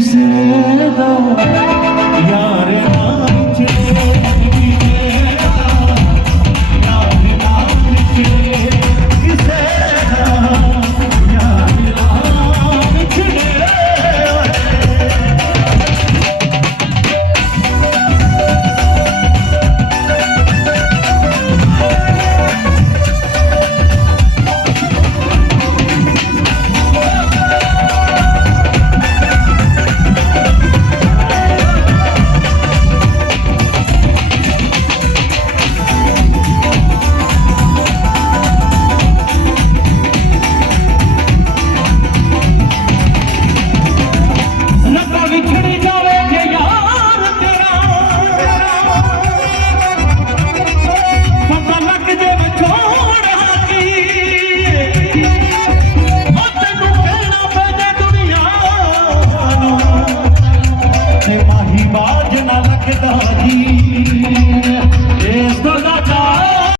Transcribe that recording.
bize daha राधी